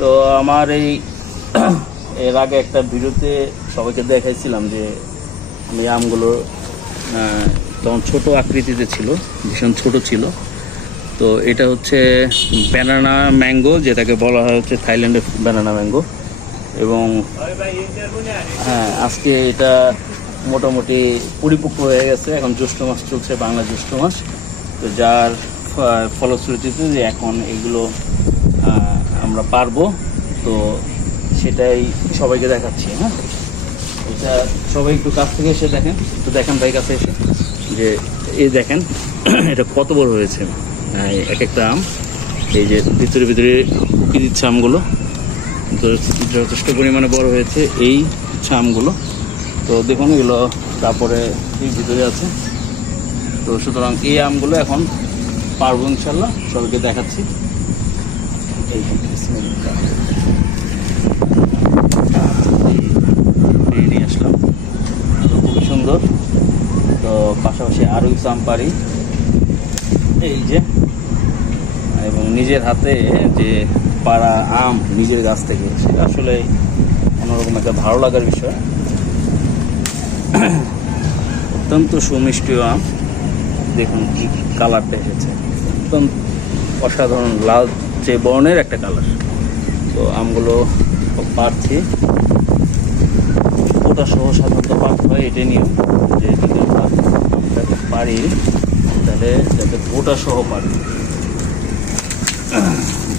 তো আমার এই, এর আগে একটা ভিডিওতে সবাইকে দেখাইছিলাম যে আমি আমগুলো তখন ছোট আকৃতিতে ছিল, ভীষণ ছোট ছিল। তো এটা হচ্ছে ব্যানানা ম্যাঙ্গো, যেটাকে বলা হয় হচ্ছে থাইল্যান্ডের ব্যানানা ম্যাঙ্গো। এবং হ্যাঁ আজকে এটা মোটামুটি পরিপক্ক হয়ে গেছে। এখন জ্যৈষ্ঠ মাস চলছে, বাংলা জ্যৈষ্ঠ মাস। তো যার ফলশ্রুতিতে যে এখন এগুলো আমরা পারব তো সেটাই সবাইকে দেখাচ্ছি হ্যাঁ? এটা সবাই একটু কাছ থেকে এসে দেখেন তো দেখেন ভাই কাছে এসে যে এই দেখেন এটা কত বড় হয়েছে। হ্যাঁ, এক একটা আম এই যে ভিতরে ভিতরে উকি দিচ্ছে আমগুলো যথেষ্ট পরিমাণে বড় হয়েছে এই আমগুলো তো দেখুন এগুলো তারপরে ভিতরে আছে। তো সুতরাং এই আমগুলো এখন পারব ইনশাল্লাহ সবাইকে দেখাচ্ছি এই যে বিসমিল্লাহ। এই নিয়ে আসলাম তো খুবই সুন্দর তো পাশাপাশি আরও কিছু আম পারি এই যে এবং নিজের হাতে যে পাড়া আম নিজের গাছ থেকে সেটা আসলে অন্যরকম একটা ভালো লাগার বিষয় অত্যন্ত সুমিষ্টি আম দেখুন কি কালারটা এসেছে একদম অসাধারণ লাল যে বর্ণের একটা কালার তো আমগুলো পারছি ওটা সহ সাধারণত পারতে হয় এটা নিয়ম যে যদি আমরা আমটাকে পারি তাহলে যাতে ওটা সহ পারি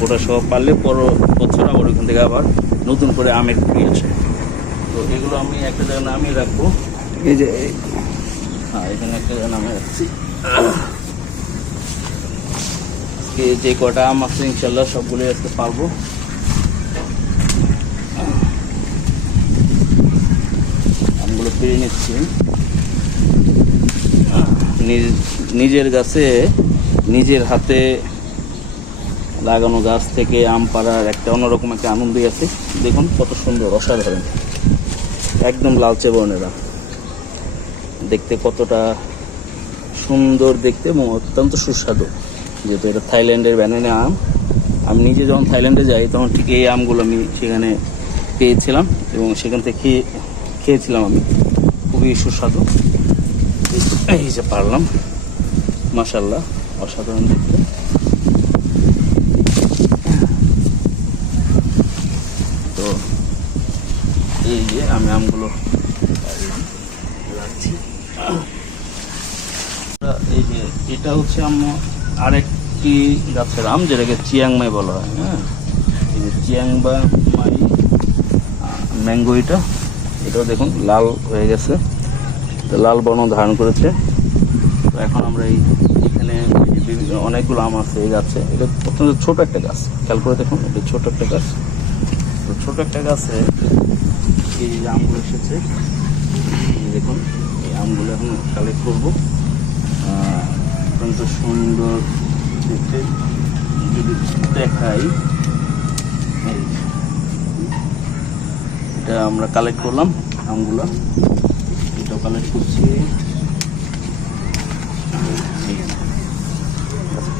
ওটা সহ পারলে পর বছর আবার ওইখান থেকে আবার নতুন করে আমের কুড়ি আসে। তো এগুলো আমি একটা জায়গায় নামিয়ে রাখব। এই যে হ্যাঁ এখানে একটা জায়গায় নামিয়ে রাখছি। আজকে যে কটা আম আছে ইনশাল্লাহ সবগুলো আজকে পারব আমগুলো পেরে নিচ্ছি। নিজের গাছে, নিজের হাতে লাগানো গাছ থেকে আম পাড়ার একটা অন্যরকম একটা আনন্দই আছে। দেখুন কত সুন্দর, অসাধারণ। একদম লালচে বর্ণের দেখতে কতটা সুন্দর, দেখতে এবং অত্যন্ত সুস্বাদু। যেহেতু এটা থাইল্যান্ডের ব্যানানা আম, আমি নিজে যখন থাইল্যান্ডে যাই, তখন ঠিক এই আমগুলো আমি সেখানে পেয়েছিলাম এবং সেখান থেকে খেয়ে, খেয়েছিলাম আমি। খুবই সুস্বাদু। এই যে পারলাম। মাসাল্লাহ অসাধারণ দেখতে। তো এই যে আমি আমগুলো রাখছি। এই যে, এটা হচ্ছে আম আরেকটি গাছের আম, যেটাকে চিয়াংমাই বলা হয় হ্যাঁ? এই যে চিয়াংবা মাই ম্যাঙ্গো এটা, এটাও দেখুন, লাল হয়ে গেছে। লাল বর্ণ ধারণ করেছে। তো এখন আমরা এই এখানে অনেকগুলো আম আছে এই গাছে। এটা অত্যন্ত ছোট একটা গাছ, খেয়াল করে দেখুন, এটা ছোট একটা গাছ। তো ছোট একটা গাছে এই যে আমগুলো এসেছে দেখুন, এই আমগুলো এখন কালেক্ট করব। অত্যন্ত সুন্দর দেখতে। যদি দেখাই এটা আমরা কালেক্ট করলাম, আমগুলো। এটা কালেক্ট করছি।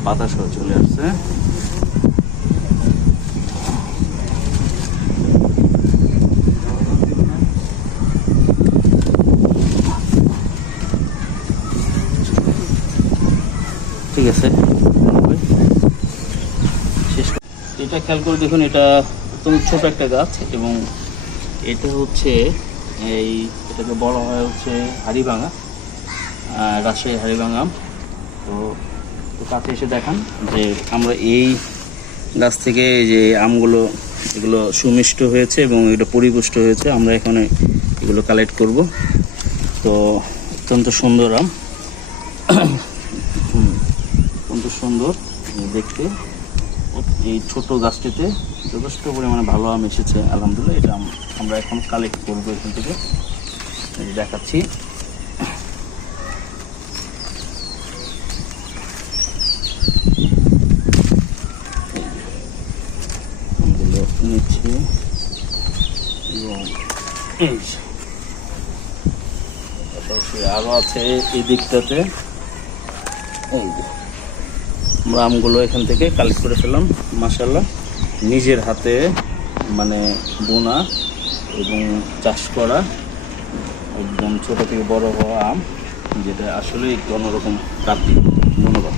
পাতা সহ চলে আসছে। শেষ এটা খেয়াল করে দেখুন, এটা অত্যন্ত ছোট একটা গাছ এবং এটা হচ্ছে এই, এটাকে বলা হয় হচ্ছে হাড়িভাঙা রাজশাহী হাড়িভাঙা। তো কাছে এসে দেখান যে আমরা এই গাছ থেকে যে আমগুলো, এগুলো সুমিষ্ট হয়েছে এবং এটা পরিপুষ্ট হয়েছে, আমরা এখানে এগুলো কালেক্ট করব। তো অত্যন্ত সুন্দর আম। অত্যন্ত সুন্দর দেখতে। এই ছোট গাছটিতে যথেষ্ট পরিমাণে ভালো আম এসেছে, আলহামদুলিল্লাহ। এটা আমরা এখন কালেক্ট করব এখান থেকে। দেখাচ্ছি। আরও আছে এই দিকটাতে। এই আমরা আমগুলো এখান থেকে কালেক্ট করে ফেললাম। মাসাল্লাহ নিজের হাতে মানে বোনা এবং চাষ করা একদম ছোটো থেকে বড় হওয়া আম, যেটা আসলেই অন্যরকম প্রাপ্তি ধন্যবাদ